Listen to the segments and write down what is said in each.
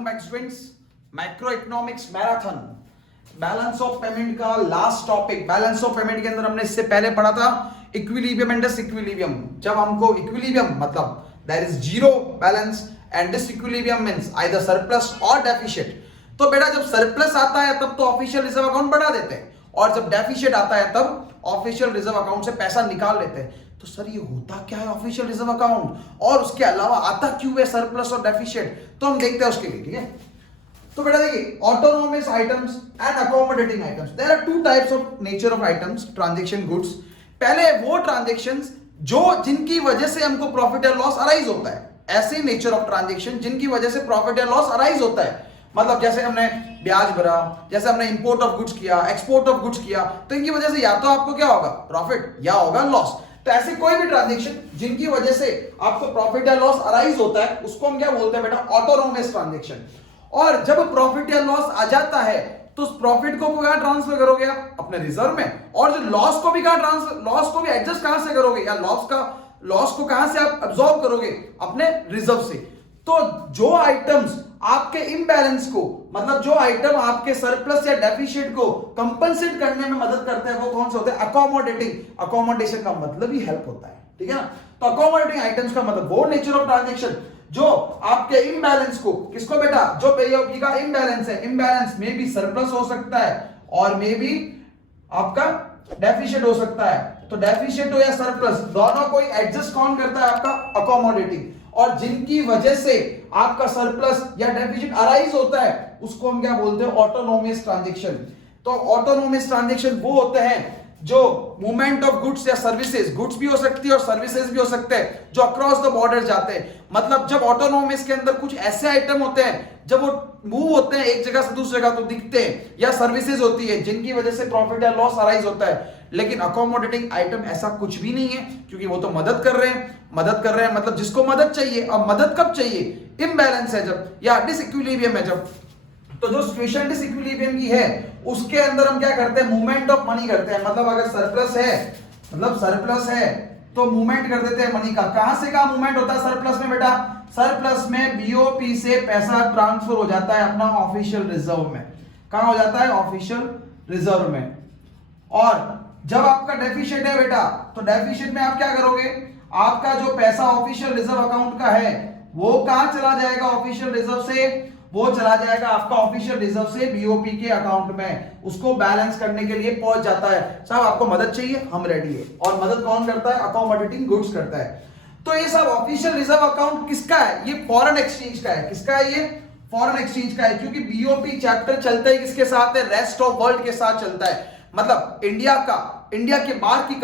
Welcome back students, micro economics marathon balance of payment का last topic. Balance of payment के अंदर हमने इससे पहले पढ़ा था इक्विलिब्रियम एंड डिसइक्विलिब्रियम। जब हमको इक्विलिब्रियम मतलब there is zero balance and disequilibrium means either surplus or deficit. तो बेटा जब सरप्लस आता है तब तो ऑफिशियल रिजर्व अकाउंट बढ़ा देते हैं, और जब डेफिशिट आता है तब ऑफिशियल रिजर्व अकाउंट से पैसा निकाल लेते हैं। तो सर ये होता क्या है ऑफिशियल रिजर्व अकाउंट, और उसके अलावा आता क्यों है सरप्लस और डेफिशिट, तो हम देखते हैं उसके लिए। ठीक है, तो बेटा देखिए, autonomous items and accommodating items, there are two types of nature of items transaction goods. पहले वो ट्रांजैक्शंस जो जिनकी वजह से हमको प्रॉफिट या लॉस अराइज होता है, ऐसे नेचर ऑफ ट्रांजैक्शन जिनकी वजह से प्रॉफिट या लॉस अराइज होता है। मतलब जैसे हमने ब्याज भरा, जैसे हमने इंपोर्ट ऑफ गुड्स किया, एक्सपोर्ट ऑफ गुड्स किया, तो इनकी वजह से या तो आपको क्या होगा प्रॉफिट या होगा लॉस। तो ऐसे कोई भी ट्रांजैक्शन जिनकी वजह से आपको प्रॉफिट या लॉस अराइज होता है उसको हम क्या बोलते हैं बेटा, ऑटोनोमस ट्रांजैक्शन। और जब प्रॉफिट या लॉस आ जाता है तो उस प्रॉफिट को कहां ट्रांसफर करोगे आप, अपने रिजर्व में, और जो लॉस को भी कहां ट्रांसफर, लॉस को भी एडजस्ट कहां से करोगे, या लॉस को कहां से आप अब्सॉर्ब करोगे, अपने रिजर्व से। तो जो आइटम्स आपके इम्बैलेंस को, मतलब जो आइटम आपके सरप्लस या डेफिशिट को कंपनसेट करने में मदद करते हैं, वो कौन से होते हैं, अकोमोडेटिंग। अकोमोडेशन का मतलब ही हेल्प होता है, ठीक है ना। तो अकोमोडेटिंग आइटम्स का मतलब वो नेचर ऑफ ट्रांजैक्शन जो आपके इम्बैलेंस को, किसको बेटा, जो पेयोपी का इम्बैलेंस है, इम्बैलेंस में भी सरप्लस हो सकता है और में भी आपका डेफिशिट हो सकता है। तो डेफिशिट हो या सरप्लस, दोनों को एडजस्ट कौन करता है, आपका अकोमोडेटिंग। और जिनकी वजह से आपका सरप्लस या डेफिसिट अराइज होता है उसको हम क्या बोलते हैं, ऑटोनोमस ट्रांजैक्शन। तो ऑटोनोमस ट्रांजैक्शन वो होते हैं जो मूवमेंट ऑफ गुड्स या सर्विसेज, गुड्स भी हो सकती है और सर्विसेज भी हो सकते हैं, जो अक्रॉस द बॉर्डर जाते हैं। मतलब जब ऑटोनोमस के अंदर कुछ ऐसे आइटम होते हैं जब वो मूव होते हैं एक जगह से दूसरी जगह तो दिखते हैं, या सर्विसेज होती है जिनकी वजह से प्रॉफिट या लॉस अराइज होता है। लेकिन अकोमोडेटिंग आइटम ऐसा कुछ भी नहीं है, क्योंकि वो तो मदद कर रहे हैं मतलब जिसको मदद चाहिए। अब मदद कब चाहिए, इम्बैलेंस है जब, या डिसइक्विलिब्रियम है जब। तो जो सिचुएशन डिसइक्विलिब्रियम की है उसके अंदर हम क्या करते हैं, मूवमेंट ऑफ मनी करते हैं। मतलब अगर सरप्लस है तो मूवमेंट कर देते हैं मनी का। कहां से कहां मूवमेंट होता है सरप्लस में बेटा, सरप्लस में बीओपी से पैसा ट्रांसफर हो जाता है अपना ऑफिशियल रिजर्व में। कहां हो जाता है, ऑफिशियल रिजर्व में। और जब आपका डेफिशिट है बेटा, तो डेफिशिट में आप क्या करोगे, आपका जो पैसा ऑफिशियल रिजर्व अकाउंट का है वो कहां चला जाएगा, ऑफिशियल रिजर्व से वो चला जाएगा आपका ऑफिशियल रिजर्व से बीओपी के अकाउंट में, उसको बैलेंस करने के लिए पहुंच जाता है। साहब आपको मदद चाहिए, हम रेडी है। और मदद कौन करता है, अकोमोडेटिंग गुड्स करता है। तो ये सब ऑफिशियल रिजर्व अकाउंट किसका है, ये फॉरेन एक्सचेंज का है। किसका है ये, फॉरेन एक्सचेंज का है, क्योंकि बीओपी चैप्टर चलता है किसके साथ है, रेस्ट ऑफ वर्ल्ड के साथ चलता है। मतलब इंडिया के बाहर की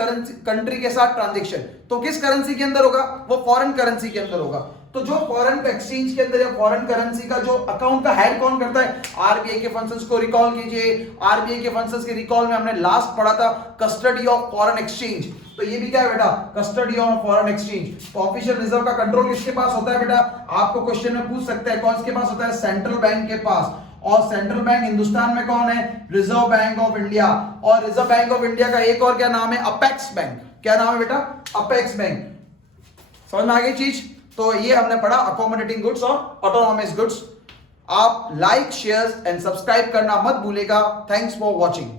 कंट्री के साथ ट्रांजैक्शन तो किस करेंसी के अंदर होगा, वो फॉरेन करेंसी के अंदर होगा। तो जो फॉरेन एक्सचेंज के अंदर या फॉरेन करेंसी का जो अकाउंट का हेड कौन करता है, आरबीआई के फंक्शंस को रिकॉल कीजिए। आरबीआई के फंक्शंस के रिकॉल में हमने लास्ट पढ़ा था कस्टडी ऑफ फॉरेन एक्सचेंज। तो ये भी क्या है बेटा, कस्टडी ऑफ फॉरेन एक्सचेंज। तो ऑफिशियल रिजर्व का कंट्रोल किसके पास होता है बेटा, आपको क्वेश्चन में पूछ सकते हैं कौन के पास होता है, सेंट्रल बैंक के पास। और सेंट्रल बैंक हिंदुस्तान में कौन है, रिजर्व बैंक ऑफ इंडिया। और रिजर्व बैंक ऑफ इंडिया का एक और क्या नाम है, अपेक्स बैंक। क्या नाम है बेटा, अपेक्स बैंक। समझ में आ गई चीज। तो ये हमने पढ़ा अकोमोडेटिंग गुड्स और ऑटोनोमस गुड्स। आप लाइक, शेयर एंड सब्सक्राइब करना मत भूलेगा। Thanks for watching.